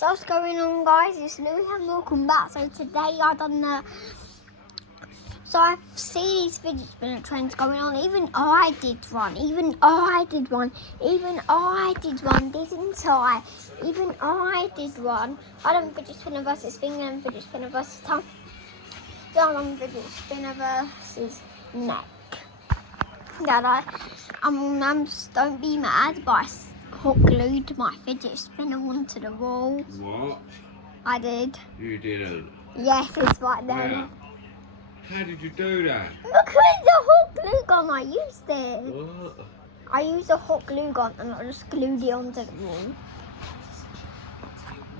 So what's going on, guys? It's Louie and welcome back. So today I done the... So I see these fidget spinner trends going on. Even I did one. Even I did one. Even I did one, didn't I? Even I did one. I done fidget spinner versus finger and fidget spinner versus tongue. Yeah, I done fidget spinner versus neck. Dad, don't be mad, but I hot glued my fidget spinner onto the wall. What? I did. You didn't? Yes, it's right there. Yeah. How did you do that? Look at the hot glue gun I used it. What? I used a hot glue gun and I just glued it onto the wall.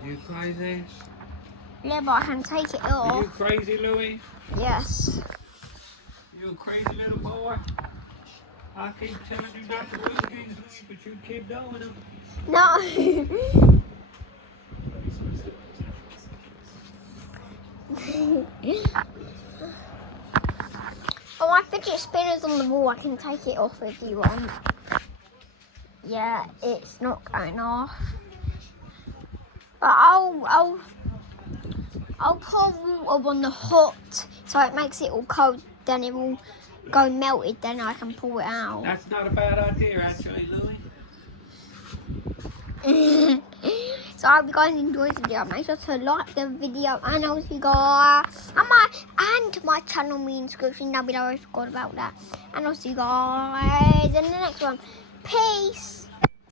You crazy? Yeah, but I can take it off. Are you crazy, Louie? Yes. You a crazy little boy? I keep telling you not to do things, Louie, but you keep doing them. No. Oh, my fidget spinner's on the wall. I can take it off if you want. Yeah, it's not going off. But I'll pour water on the hot so it makes it all cold. Then it will go melted. Then I can pull it out. That's not a bad idea, actually, Louie. So I hope you guys enjoyed the video. Make sure to like the video and I'll see you guys and my channel me description down below. I forgot about that. And I'll see you guys in the next one. Peace.